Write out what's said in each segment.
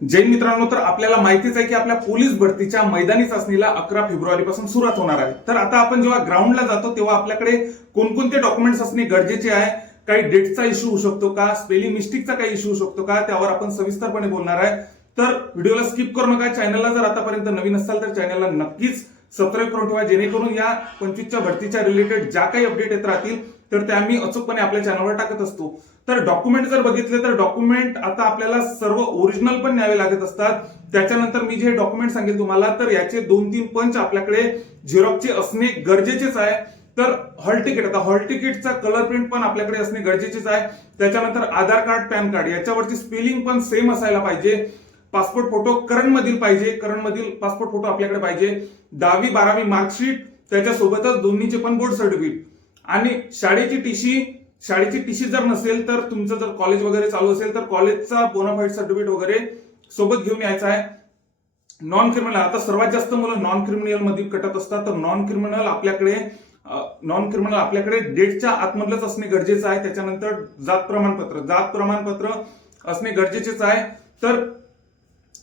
जय मित्रांनो, तर आपल्याला माहितीच आहे की आपल्या पोलीस भरतीच्या मैदानी चाचणीला 11 फेब्रुवारीपासून सुरुवात होणार आहे। तर आता आपण जेव्हा ग्राउंडला जातो तेव्हा आपल्याकडे कोणकोणते डॉक्युमेंट्स असणे गरजेचे आहे, काही डेटचा इश्यू होऊ शकतो का, स्पेलिंग मिस्टेकचा काही इश्यू होऊ शकतो का, त्यावर आपण सविस्तरपणे बोलणार आहे। तर व्हिडिओला स्किप करू नका। चॅनलला जर आतापर्यंत नवीन असाल तर चॅनलला नक्कीच सबस्क्राईब करून ठेवा, जेणेकरून या 25च्या भरतीच्या रिलेटेड ज्या काही अपडेट येत राहतील तर त्या मी अचूकपणे आपल्या चॅनलवर टाकत असतो। तर डॉक्युमेंट जर बघितले तर डॉक्युमेंट आता आपल्याला सर्व ओरिजिनल पण न्यावे लागत असतात। त्याच्यानंतर मी जे डॉक्युमेंट सांगेल तुम्हाला तर याचे 2-3 पंच आपल्याकडे झेरॉक्सचे असणे गरजेचेच आहे। तर हॉल तिकीट, आता हॉल तिकीटचा कलर प्रिंट पण आपल्याकडे असणे गरजेचेच आहे। त्याच्यानंतर आधार कार्ड, पॅन कार्ड याच्यावरची स्पेलिंग पण सेम असायला पाहिजे। पासपोर्ट फोटो करंट मधील पाहिजे, करंट मधील पासपोर्ट फोटो आपल्याकडे पाहिजे। 10वी 12वी मार्कशीट, त्याच्यासोबतच दोन्हीचे पण बोर्ड सर्टिफिकेट आणि शाळेची टीसी जर नसेल तर तुमचं जर कॉलेज वगैरे चालू असेल तर कॉलेजचा बोनाफाईड सर्टिफिकेट वगैरे सोबत घेऊन यायचं आहे। नॉन क्रिमिनल, आता सर्वात जास्त मुलं नॉन क्रिमिनल मध्ये कटत असतात, तर नॉन क्रिमिनल आपल्याकडे डेटच्या आतमधलंच असणे गरजेचं आहे। त्याच्यानंतर जात प्रमाणपत्र असणे गरजेचेच आहे। तर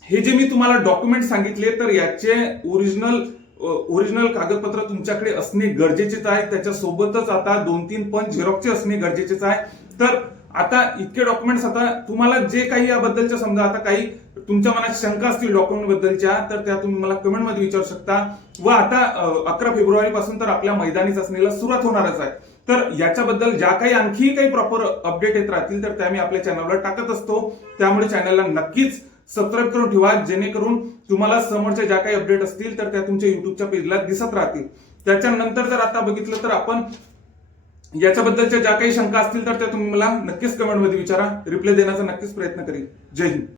हे जे मी तुम्हाला डॉक्युमेंट सांगितले तर याचे ओरिजिनल कागदपत्र तुमच्याकडे असणे गरजेचेच आहे। त्याच्यासोबतच आता 2-3 पण झेरॉक्सचे असणे गरजेचेच आहे। तर आता इतके डॉक्युमेंट्स, आता तुम्हाला जे काही याबद्दलच्या समजा आता काही तुमच्या मनात शंका असतील डॉक्युमेंट बद्दलच्या तर त्या तुम्ही मला कमेंट मध्ये विचारू शकता। व आता 11 फेब्रुवारी पासून तर आपल्या मैदानी चाचणीला सुरुवात होणारच आहे। तर याच्याबद्दल ज्या काही आणखी काही प्रॉपर अपडेट येत राहतील तर त्या मी आपल्या चॅनलवर टाकत असतो। त्यामुळे चॅनलला नक्कीच सबस्क्राईब करून ठेवा, जेणेकरून तुम्हाला समोरच्या ज्या काही अपडेट असतील तर त्या तुमच्या युट्यूबच्या पेजला दिसत राहतील। त्याच्यानंतर जर आता बघितलं तर आपण याच्याबद्दलच्या ज्या काही शंका असतील तर त्या तुम्ही मला नक्कीच कमेंटमध्ये विचारा, रिप्लाय देण्याचा नक्कीच प्रयत्न करेल। जय हिंद।